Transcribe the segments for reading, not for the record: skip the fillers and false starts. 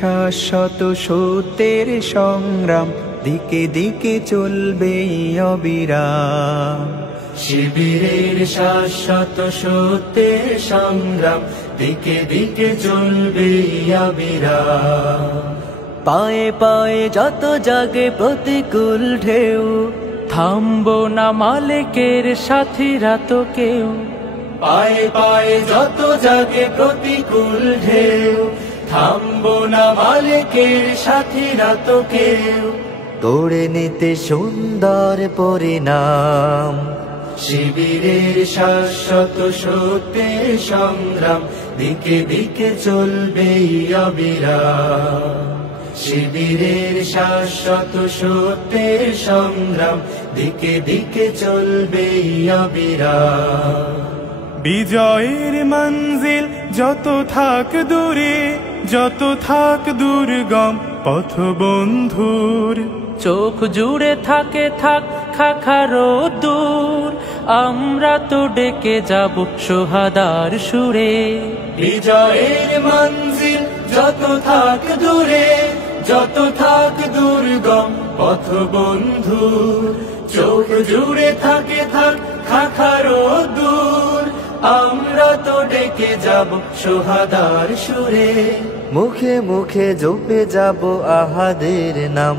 শাশ্বত সত্যের সংগ্রাম, দিকে দিকে চলবে অবিরাম। শিবিরের শাশ্বত সত্যের সংগ্রাম, দিকে দিকে চলবে অবিরাম। পায়ে পায়ে যত জাগে প্রতিকূল ঢেউ, থামবো না মালিকের সাথীরা তো কেউ। পায়ে পায়ে যত জাগে প্রতিকূল ঢেউ, থামবো না মালিকের সাথীরা তো কেউ। গড়ে নিতে সুন্দর পরিণাম, শিবিরের শাশ্বত সত্যের সংগ্রাম, দিকে দিকে চলবে অবিরাম। শিবিরের শাশ্বত সত্যের সংগ্রাম, দিকে দিকে চলবে অবিরাম। বিজয়ের মঞ্জিল যত থাক দূরে, যত থাক দুর্গম পথ বন্ধুর, চোখ জুড়ে থাকে থাক খাখারো দূর, আমরা তো ডেকে যাব সোহাদার সুরে। বিজয়ের মঞ্জিল যত থাক দূরে, যত থাক দুর্গম পথ বন্ধু, চোখ জুড়ে থাকে থাক খাখারো দূর, আমরা তো ডেকে যাব সোহাদার সুরে। মুখে মুখে জপে যাব আহাদের নাম,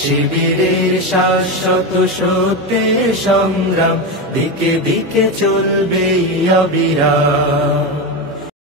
শিবিরের শাশ্বত সত্যের সংগ্রাম, দিকে দিকে চলবে অবিরাম।